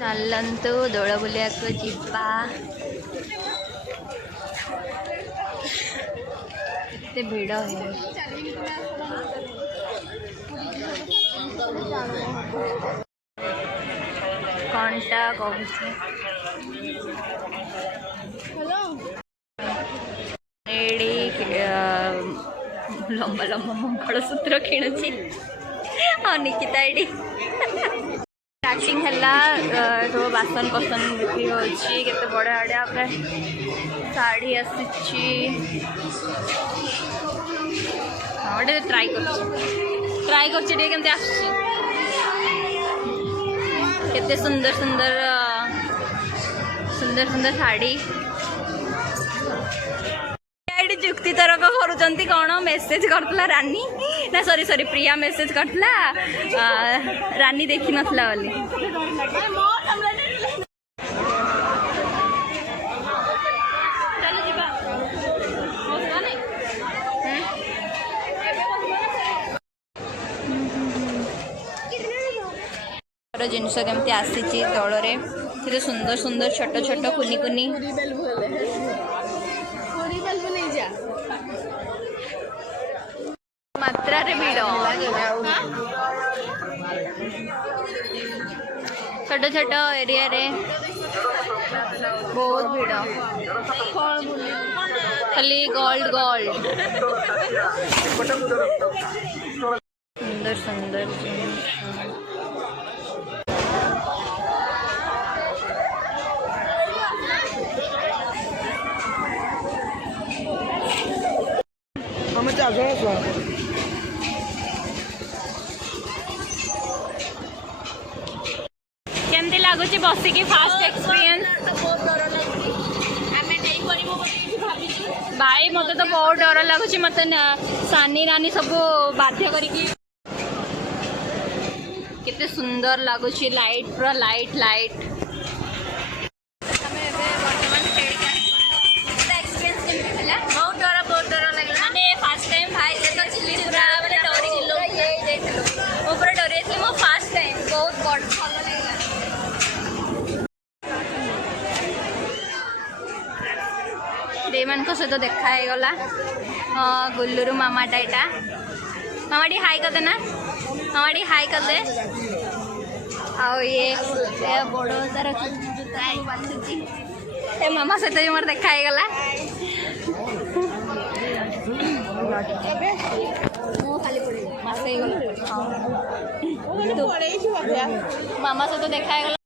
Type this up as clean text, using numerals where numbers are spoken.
चलतु दौड़ बुलिया जीवा एते भिड़ है कौनटा कहूँ लंबा लंबा मंगलसूत्र किणुची हाँ निकिता एडी स्टार्टिंग है जो बासन बसन बिक्री होची केते बड़े आड़िया पे साड़ी आसी हाँ गोटे ट्राई कर केते सुंदर सुंदर सुंदर सुंदर साड़ी जुक्ति तरक करुँच कौन मेसेज करतला रानी ना सॉरी सॉरी प्रिया मेसेज करतला रानी देखी नथला बोली जिनस केमती आसी तौल सुंदर सुंदर छोट छोट कुनी कुनी मात्रा रे भीड़ छोट छोट एरिया रे बहुत भीड़ खाली गोल्ड गोल्ड सुंदर सुंदर केमती लगुच बसिकी फास्ट एक्सपीरियंस भाई मत तो बहुत डर लगुच मत सानी रानी सब बाध्य करिकी केते सुंदर लगुच लाइट पूरा लाइट लाइट मान सहित देखा गला हाँ गुल्लुरु मामाटा यहाँ मामाटी हाई कर देना मामाटी हाई कर दे ये बड़ तार मामा सहित भी मोर देखा गला मामा सहित देखा गला।